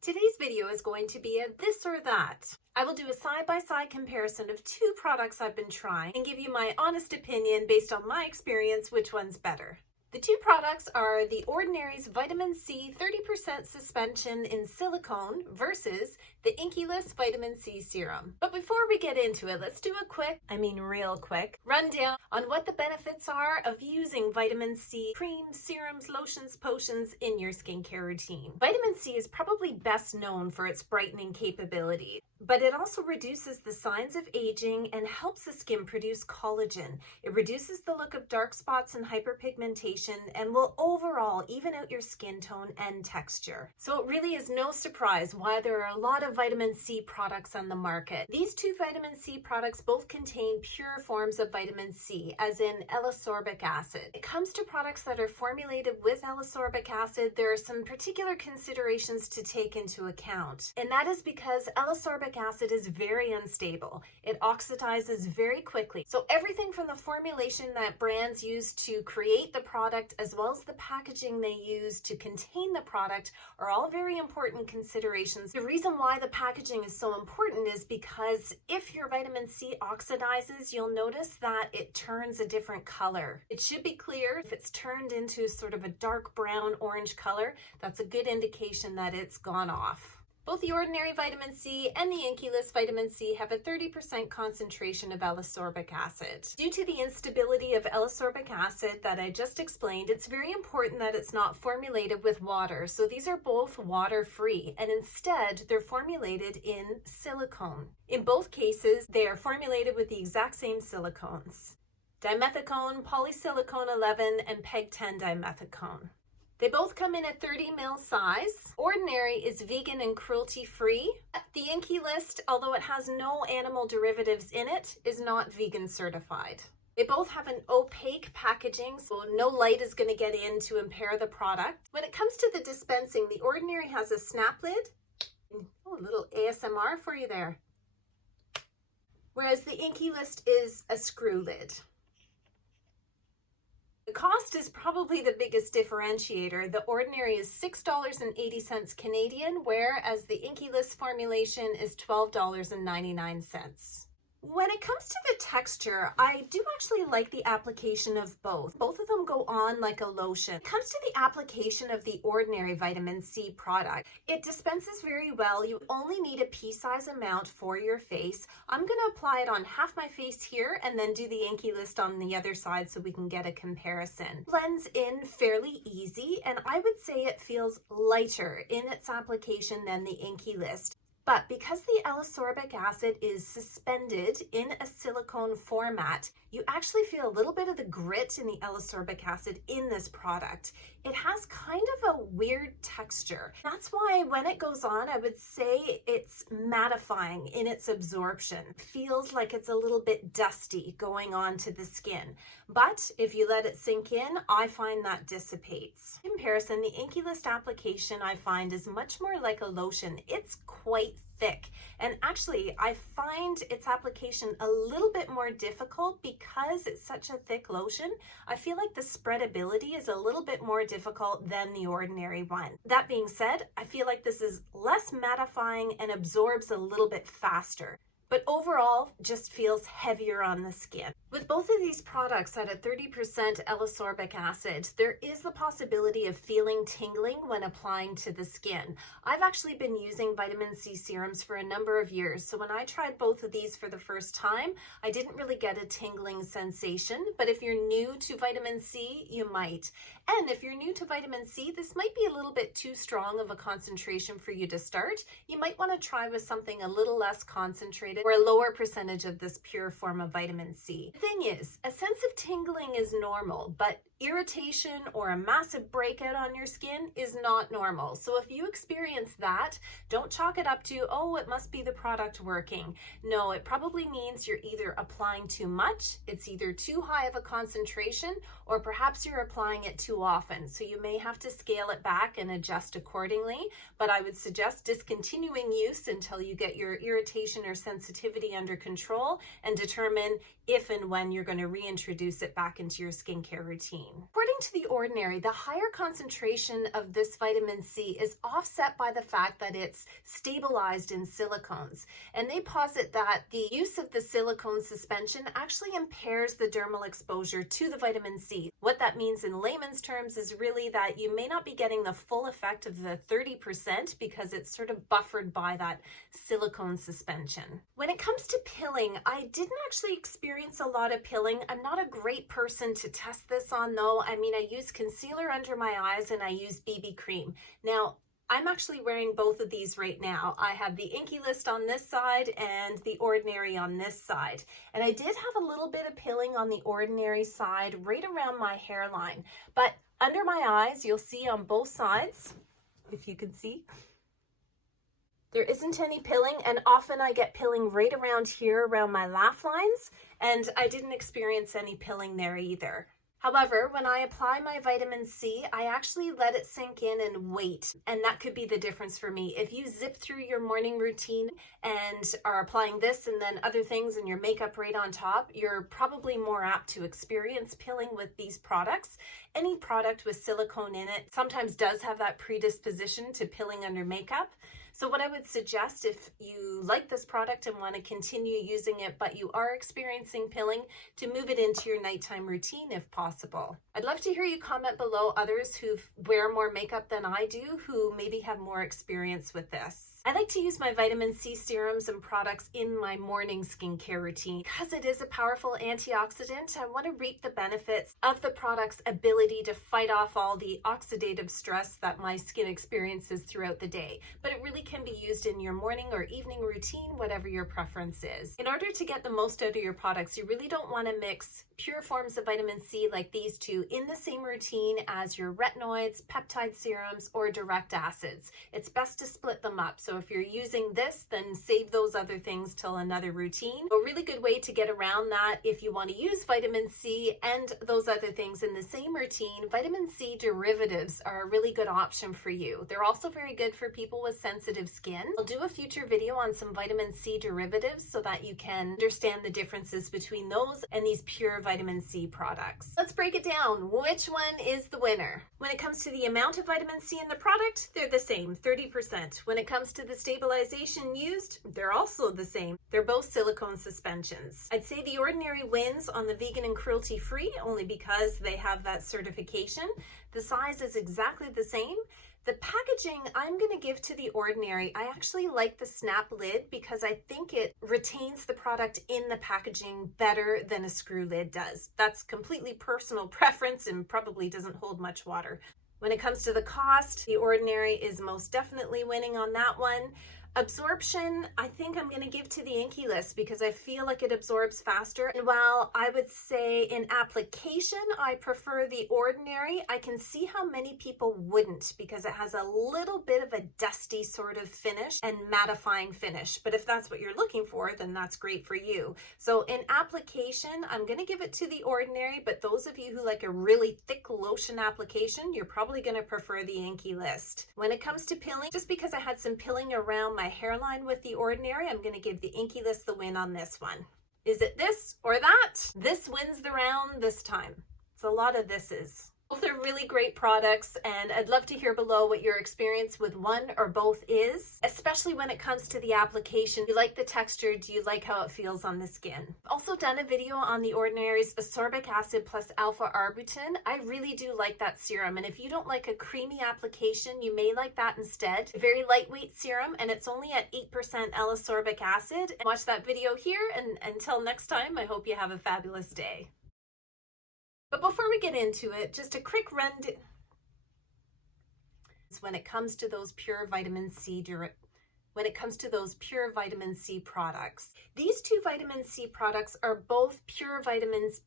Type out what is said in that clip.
Today's video is going to be a this or that. I will do a side-by-side comparison of two products I've been trying and give you my honest opinion based on my experience which one's better. The two products are The Ordinary's Vitamin C 30% suspension in silicone versus the Inkey List Vitamin C serum. But before we get into it, let's do a real quick rundown on what the benefits are of using vitamin C creams, serums, lotions, potions in your skincare routine. Vitamin C is probably best known for its brightening capability, but it also reduces the signs of aging and helps the skin produce collagen. It reduces the look of dark spots and hyperpigmentation and will overall even out your skin tone and texture. So it really is no surprise why there are a lot of vitamin C products on the market. These two vitamin C products both contain pure forms of vitamin C, as in L-Ascorbic Acid. When it comes to products that are formulated with L-Ascorbic Acid, there are some particular considerations to take into account, and that is because L-Ascorbic Acid is very unstable. It oxidizes very quickly. So everything from the formulation that brands use to create the product as well as the packaging they use to contain the product are all very important considerations. The reason why the packaging is so important is because if your vitamin C oxidizes, you'll notice that it turns a different color. It should be clear. If it's turned into sort of a dark brown orange color, that's a good indication that it's gone off. Both the Ordinary Vitamin C and the Inkey List Vitamin C have a 30% concentration of L-Ascorbic Acid. Due to the instability of L-Ascorbic Acid that I just explained, it's very important that it's not formulated with water. So these are both water-free, and instead they're formulated in silicone. In both cases, they are formulated with the exact same silicones: dimethicone, polysilicone 11, and PEG 10 dimethicone. They both come in a 30 ml size. Ordinary is vegan and cruelty-free. The Inkey List, although it has no animal derivatives in it, is not vegan certified. They both have an opaque packaging, so no light is going to get in to impair the product. When it comes to the dispensing, the Ordinary has a snap lid. Oh, a little ASMR for you there. Whereas the Inkey List is a screw lid. The cost is probably the biggest differentiator. The Ordinary is $6.80 Canadian, whereas the Inkey List formulation is $12.99. When it comes to the texture, I do actually like the application of both. Both of them go on like a lotion. When it comes to the application of the Ordinary Vitamin C product, it dispenses very well. You only need a pea-size amount for your face. I'm going to apply it on half my face here and then do the Inkey List on the other side so we can get a comparison. Blends in fairly easy, and I would say it feels lighter in its application than the Inkey List. But because the L-Ascorbic Acid is suspended in a silicone format, you actually feel a little bit of the grit in the L-Ascorbic Acid in this product. It has kind of a weird texture. That's why when it goes on, I would say it's mattifying in its absorption. It feels like it's a little bit dusty going on to the skin. But if you let it sink in, I find that dissipates. In comparison, the Inkey List application I find is much more like a lotion. It's quite thick, and actually I find its application a little bit more difficult because it's such a thick lotion. I feel like the spreadability is a little bit more difficult than the Ordinary one. That being said, I feel like this is less mattifying and absorbs a little bit faster, but overall just feels heavier on the skin. With both of these products at a 30% L-Ascorbic Acid, there is the possibility of feeling tingling when applying to the skin. I've actually been using vitamin C serums for a number of years, so when I tried both of these for the first time, I didn't really get a tingling sensation, but if you're new to vitamin C, you might. And if you're new to vitamin C, this might be a little bit too strong of a concentration for you to start. You might want to try with something a little less concentrated or a lower percentage of this pure form of vitamin C. The thing is, a sense of tingling is normal, but irritation or a massive breakout on your skin is not normal. So if you experience that, don't chalk it up to, oh, it must be the product working. No, it probably means you're either applying too much, it's either too high of a concentration, or perhaps you're applying it too too often. So you may have to scale it back and adjust accordingly, but I would suggest discontinuing use until you get your irritation or sensitivity under control and determine if and when you're going to reintroduce it back into your skincare routine. According to The Ordinary, the higher concentration of this vitamin C is offset by the fact that it's stabilized in silicones. And they posit that the use of the silicone suspension actually impairs the dermal exposure to the vitamin C. What that means in layman's terms is really that you may not be getting the full effect of the 30% because it's sort of buffered by that silicone suspension. When it comes to pilling, I didn't actually experience a lot of pilling. I'm not a great person to test this on though. I mean, I use concealer under my eyes and I use BB cream. Now, I'm actually wearing both of these right now. I have the Inkey List on this side and the Ordinary on this side. And I did have a little bit of pilling on the Ordinary side right around my hairline. But under my eyes, you'll see on both sides, if you can see, there isn't any pilling, and often I get pilling right around here, around my laugh lines, and I didn't experience any pilling there either. However, when I apply my vitamin C, I actually let it sink in and wait, and that could be the difference for me. If you zip through your morning routine and are applying this and then other things and your makeup right on top, you're probably more apt to experience pilling with these products. Any product with silicone in it sometimes does have that predisposition to pilling under makeup. So what I would suggest, if you like this product and want to continue using it, but you are experiencing pilling, to move it into your nighttime routine if possible. I'd love to hear you comment below others who wear more makeup than I do, who maybe have more experience with this. I like to use my vitamin C serums and products in my morning skincare routine. Because it is a powerful antioxidant, I want to reap the benefits of the product's ability to fight off all the oxidative stress that my skin experiences throughout the day. But it really can be used in your morning or evening routine, whatever your preference is. In order to get the most out of your products, you really don't want to mix pure forms of vitamin C like these two in the same routine as your retinoids, peptide serums, or direct acids. It's best to split them up. So if you're using this, then save those other things till another routine. A really good way to get around that, if you want to use vitamin C and those other things in the same routine, vitamin C derivatives are a really good option for you. They're also very good for people with sensitive skin. I'll do a future video on some vitamin C derivatives so that you can understand the differences between those and these pure vitamin C products. Let's break it down. Which one is the winner? When it comes to the amount of vitamin C in the product, they're the same, 30%. When it comes to the stabilization used, they're also the same. They're both silicone suspensions. I'd say The Ordinary wins on the vegan and cruelty-free only because they have that certification. The size is exactly the same. The packaging I'm going to give to The Ordinary. I actually like the snap lid because I think it retains the product in the packaging better than a screw lid does. That's completely personal preference and probably doesn't hold much water. When it comes to the cost, The Ordinary is most definitely winning on that one. Absorption, I think I'm going to give to the Inkey List because I feel like it absorbs faster. And while I would say in application, I prefer The Ordinary, I can see how many people wouldn't because it has a little bit of a dusty sort of finish and mattifying finish. But if that's what you're looking for, then that's great for you. So in application, I'm going to give it to The Ordinary, but those of you who like a really thick lotion application, you're probably going to prefer the Inkey List. When it comes to pilling, just because I had some pilling around my hairline with The Ordinary, I'm going to give the Inkey List the win on this one. Is it this or that? This wins the round this time. It's a lot of thises. Both are really great products, and I'd love to hear below what your experience with one or both is, especially when it comes to the application. Do you like the texture? Do you like how it feels on the skin? I've also done a video on The Ordinary's ascorbic acid plus alpha-arbutin. I really do like that serum, and if you don't like a creamy application, you may like that instead. A very lightweight serum, and it's only at 8% L-Ascorbic acid. Watch that video here, and until next time, I hope you have a fabulous day. But before we get into it, just a quick rundown. When it comes to those pure vitamin C products, these two vitamin C products are both pure vitamins.